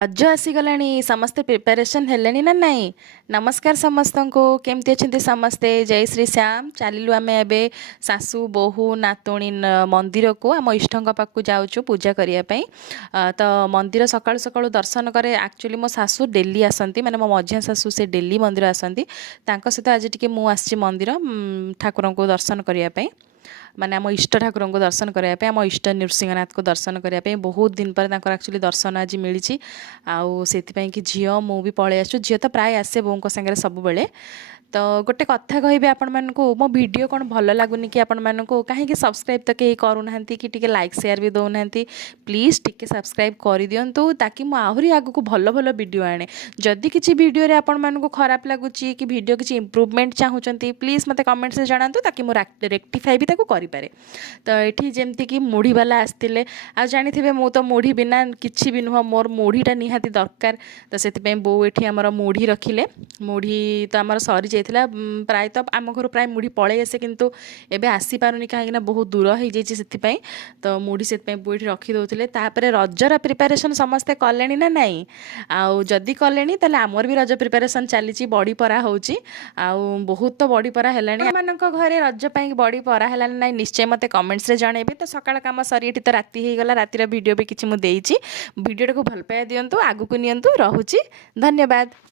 रज आसीगलानी समस्ते प्रिपेरेसन हेलेनी ना नहीं। नमस्कार समस्त को केमती अच्छे समस्ते जय श्री श्याम। चलू आम ए सासू बोहू नातुणी मंदिर को आम इष्ट पाक जाऊँ पूजा करने। तो मंदिर सका सका दर्शन करे। एक्चुअली मो सासू डेली आसती माने मो मझिया सासू से डेली मंदिर आसती। सहित आज टी मुझे मंदिर ठाकुर को दर्शन करने माने आम इष्ट ठाकुर को दर्शन करने आम इष्ट नृसिंहनाथ को दर्शन करने बहुत दिन पर एक्चुअली दर्शन आज मिली। आउ से कि झील मु भी पलि आसु झील तो प्राय आसे बों सागर सब बेले। तो गोटे कथा कहि आपण मानक मो वीडियो कौन भल लगुनि कि आपण मानक कहीं सब्सक्राइब तो कहीं करूना कि टिके लाइक शेयर भी दौना। प्लीज़ टिके सब्सक्राइब कर दिंतु ताकि मुझे आहरी आगक भल भल वीडियो आने। जदि किसी वीडियो आपण मानक खराब लगुच कि वीडियो किसी इम्प्रूवमेंट चाहूँगी प्लीज़ मत कमेंट से जनातु ताकि मुझे रेक्टिफाई भी करें। तो ये जमती कि मुढ़ी वाला आसते आ जानी थे मु तो मुढ़ी बिना किसी भी नुह मोर मुढ़ीटा निहाती दरकार। तो से बो ये आमर मुढ़ी रखिले मुढ़ी तो आमर सरी जाइए प्राय तो आम घर प्राय मुढ़ी पलि आसे किंतु एबे आसी पारुनी कहीं बहुत दूर हो जाए। तो मुढ़ी से बो ये रखिदे। रजर प्रिपेरेसन समस्ते कले ना नाई आउ जदि कले तो आमर भी रज प्रिपेरेसन चली बड़ी परा हो बहुत तो बड़ी परा है मान घरे रज बड़ी परा है ना निश्चय मत कमेंट्स रे जनइबे। तो सकाळ काम सरी तो राति हो गला रातिर वीडियो भी किसी मुझे वीडियो को भल पाया दिंतु आगु को नियंतु। रहुची धन्यवाद।